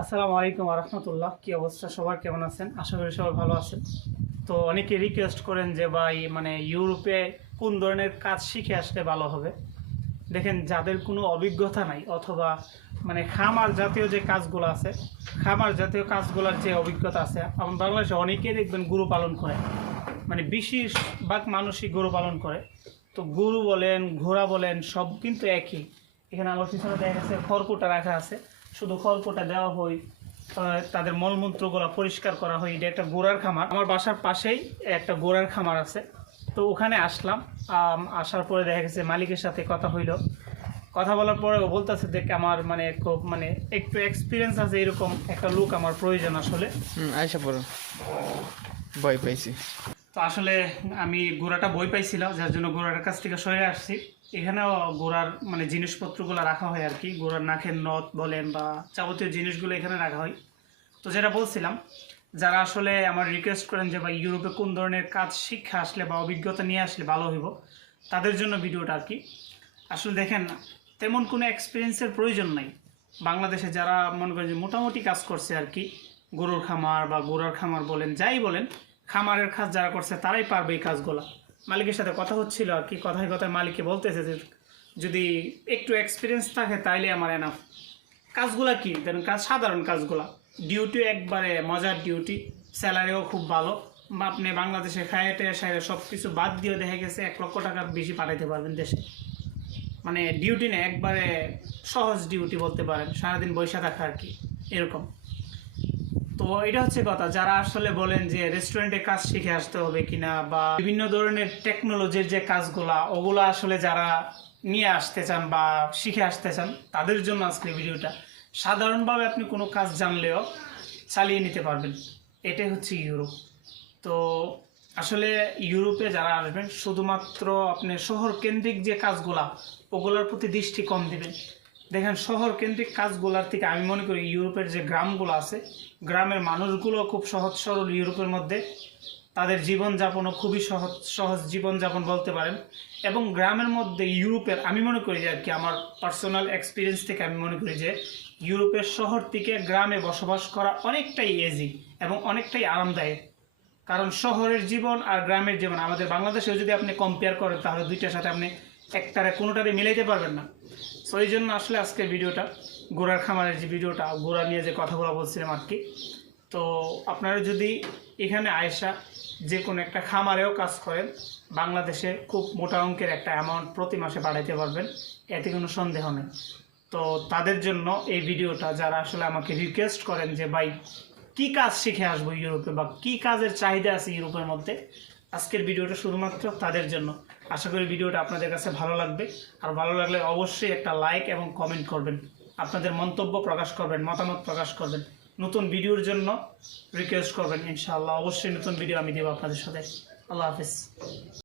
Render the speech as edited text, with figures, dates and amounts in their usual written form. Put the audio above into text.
আসসালামু আলাইকুম রহমতুল্লাহ। কি অবস্থা সবার, কেমন আছেন? আশা করি সবাই ভালো আছেন। তো অনেকে রিকোয়েস্ট করেন যে ভাই ইউরোপে কোন ধরনের কাজ শিখে আসলে ভালো হবে। দেখেন, যাদের কোনো অভিজ্ঞতা নাই অথবা খামার জাতীয় যে কাজগুলো আছে, খামার জাতীয় কাজগুলোর যে অভিজ্ঞতা আছে, আমার বাংলাদেশে অনেকেই দেখবেন গরু পালন করে, বেশিরভাগ মানুষই গরু পালন করে। তো গরু বলেন, ঘোড়া বলেন, সব কিন্তু একই। এখানে আমার পিছনে দেখা গেছে খড়কুটা রাখা আছে, শুধু খড়কুটা দেওয়া হয়, তাদের মলমূত্রগুলো পরিষ্কার করা হয়। এটা একটা গোড়ার খামার, আমার বাসার পাশেই একটা গোড়ার খামার আছে। তো ওখানে আসলাম, আসার পরে দেখা গেছে মালিকের সাথে কথা হইলো। কথা বলার পরে ও বলতেছে যে আমার খুব একটু এক্সপিরিয়েন্স আছে, এরকম একটা লোক আমার প্রয়োজন আসলে। আয়সা পড়ো, ভয় পাইছি। তো আসলে আমি ঘোড়াটা বই পাইছিলাম, যার জন্য ঘোড়ার কাছ থেকে সরে আসছি। এখানেও ঘোড়ার জিনিসপত্রগুলো রাখা হয় আর কি, ঘোড়ার নাকের নথ বলেন বা যাবতীয় জিনিসগুলো এখানে রাখা হয়। তো যেটা বলছিলাম, যারা আসলে আমার রিকোয়েস্ট করেন যে ভাই ইউরোপে কোন ধরনের কাজ শিক্ষা আসলে বা অভিজ্ঞতা নিয়ে আসলে ভালো হইব, তাদের জন্য ভিডিওটা আর কি। আসলে দেখেন, তেমন কোনো এক্সপিরিয়েন্সের প্রয়োজন নাই। বাংলাদেশে যারা মনে করেন যে মোটামুটি কাজ করছে আর কি, গরুর খামার বা ঘোড়ার খামার বলেন, যাই বলেন, খামারের কাজ যারা করছে তারাই পারবে এই কাজগুলো। মালিকের সাথে কথা হচ্ছিল আর কি, কথায় কথায় মালিককে বলতেছে যে যদি একটু এক্সপিরিয়েন্স থাকে তাইলে আমার এনাফ। কাজগুলা কি দেখেন, সাধারণ কাজগুলা, ডিউটি একবারে মজার ডিউটি, স্যালারিও খুব ভালো। আপনি বাংলাদেশে খাইতে সাইরে সব কিছু বাদ দিয়ে দেখা গেছে 1,00,000 টাকার বেশি পাঠাইতে পারবেন দেশে। ডিউটি নেই, একবারে সহজ ডিউটি বলতে পারেন, সারাদিন বৈশা থাকা আর কি, এরকম। তো এটা হচ্ছে কথা। যারা আসলে বলেন যে রেস্টুরেন্টে কাজ শিখে আসতে হবে কিনা বা বিভিন্ন ধরনের টেকনোলজির যে কাজগুলা, ওগুলো আসলে যারা নিয়ে আসতে চান বা শিখে আসতে চান, তাদের জন্য আজকে ভিডিওটা। সাধারণভাবে আপনি কোনো কাজ জানলেও চালিয়ে নিতে পারবেন, এটাই হচ্ছে ইউরোপ। তো আসলে ইউরোপে যারা আসবেন, শুধুমাত্র আপনি শহর কেন্দ্রিক যে কাজগুলা, ওগুলোর প্রতি দৃষ্টি কম দিবেন। দেখেন, শহর কেন্দ্রিক কাজগুলোর থেকে আমি মনে করি ইউরোপের যে গ্রামগুলো আছে, গ্রামের মানুষগুলো খুব সহজ সরল ইউরোপের মধ্যে, তাদের জীবনযাপনও খুবই সহজ জীবনযাপন বলতে পারেন। এবং গ্রামের মধ্যে ইউরোপের, আমি মনে করি যে আর কি, আমার পার্সোনাল এক্সপিরিয়েন্স থেকে আমি মনে করি যে ইউরোপের শহর থেকে গ্রামে বসবাস করা অনেকটাই ইজি এবং অনেকটাই আরামদায়ক। কারণ শহরের জীবন আর গ্রামের জীবন আমাদের বাংলাদেশেও যদি আপনি কম্পেয়ার করেন, তাহলে দুইটার সাথে আপনি কোনোটারে মিলাইতে পারবেন না। সো এই জন্য আসলে আজকের ভিডিওটা, ঘোড়ার খামারের যে ভিডিওটা, ঘোড়া নিয়ে যে কথাগুলো বলছিলাম আর কি। তো আপনারা যদি এখানে আয়সা যে কোনো একটা খামারেও কাজ করেন, বাংলাদেশে খুব মোটা অঙ্কের একটা অ্যামাউন্ট প্রতি মাসে বাড়াইতে পারবেন, এতে কোনো সন্দেহ নেই। তো তাদের জন্য এই ভিডিওটা, যারা আসলে আমাকে রিকোয়েস্ট করেন যে ভাই কী কাজ শিখে আসবো ইউরোপে বা কী কাজের চাহিদা আছে ইউরোপের মধ্যে, আজকের ভিডিওটা শুধুমাত্র তাদের জন্য। আশা করি ভিডিওটা আপনাদের কাছে ভালো লাগবে। আর ভালো লাগলে অবশ্যই একটা লাইক এবং কমেন্ট করবেন, আপনাদের মন্তব্য প্রকাশ করবেন, মতামত প্রকাশ করবেন, নতুন ভিডিওর জন্য রিকোয়েস্ট করবেন। ইনশাআল্লাহ অবশ্যই নতুন ভিডিও আমি দেবো আপনাদের সাথে। আল্লাহ হাফিজ।